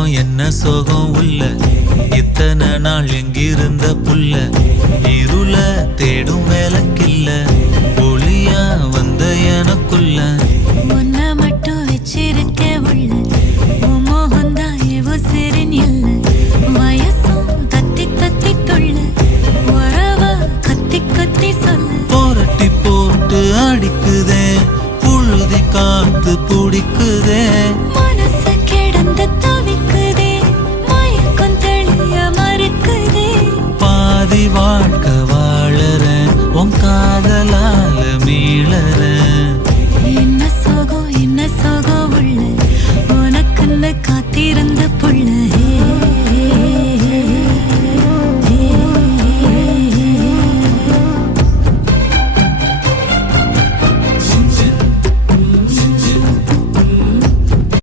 வெக்கம் என்ன சோகம் உள்ள இத்தனை நாள் எங்கிருந்த புல்ல இருள தேடும் வேலைக்கில்ல ஒளியா வந்த எனக்குள்ள உன்னை மட்டும் வச்சிருக்க உள்ள